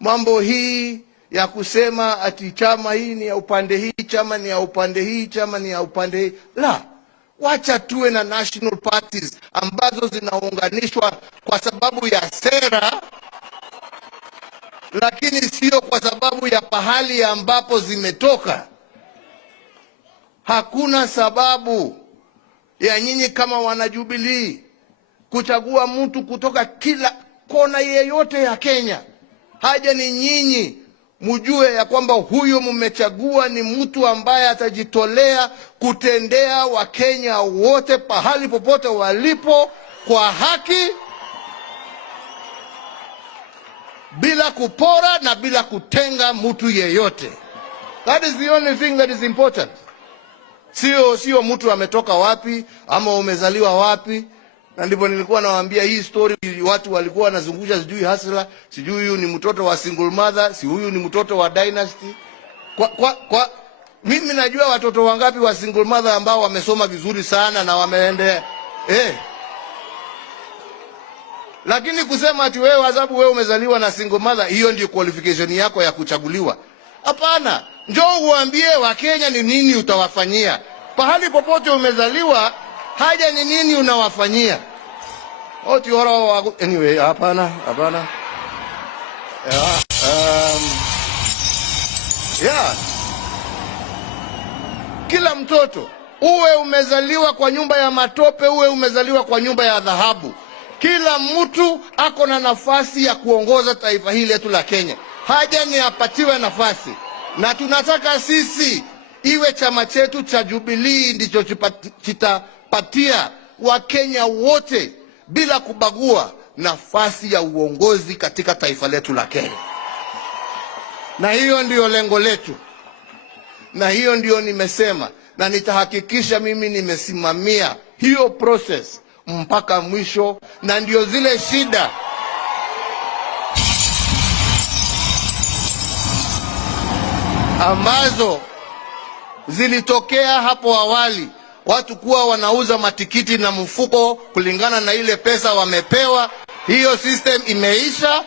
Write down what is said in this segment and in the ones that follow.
mambo hii ya kusema ati chama hii ni ya upande hii, chama ni ya upande hii, chama ni ya upande hii. La, wacha tuwe na national parties ambazo zinaunganishwa kwa sababu ya sera, lakini sio kwa sababu ya pahali ambapo zimetoka. Hakuna sababu ya nyinyi kama wanajubilee kuchagua mtu kutoka kila kona yeyote ya Kenya. Haja ni nyinyi mjue ya kwamba huyo mmechagua ni mtu ambaye atajitolea kutendea Wakenya wote pahali popote walipo kwa haki, bila kupora na bila kutenga mtu yeyote. That is the only thing that is important. Sio mtu ametoka wapi ama umezaliwa wapi. Na ndipo nilikuwa nawaambia hii story, watu walikuwa wanazungusha sijui Hasla, sijui huyu ni mtoto wa single mother, si huyu ni mtoto wa dynasty. Mimi najua watoto wangapi wa single mother ambao wamesoma vizuri sana na wameendea. Lakini kusema ati wewe adhabu wewe umezaliwa na single mother, hiyo ndio qualification yako ya kuchaguliwa. Hapana, njoo uambie Wakenya ni nini utawafanyia. Pahali popote umezaliwa, haja ni nini unawafanyia. Anyway, hapana. Kila mtoto, uwe umezaliwa kwa nyumba ya matope, uwe umezaliwa kwa nyumba ya dhahabu, kila mtu ako na nafasi ya kuongoza taifa hili letu la Kenya. Haja ni apatiwe nafasi, na tunataka sisi iwe chama chetu cha Jubilee ndicho kitapatia Wakenya wote bila kubagua nafasi ya uongozi katika taifa letu la Kenya. Na hiyo ndio lengo letu, na hiyo ndio nimesema, na nitahakikisha mimi nimesimamia hiyo process mpaka mwisho. Na ndio zile shida ambazo zilitokea hapo awali, watu kuwa wanauza matikiti na mfuko kulingana na ile pesa wamepewa. Hiyo system imeisha,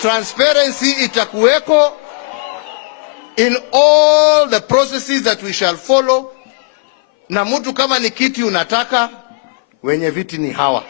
transparency itakuweko in all the processes that we shall follow. Na mtu kama ni kiti unataka, wenye viti ni hawa.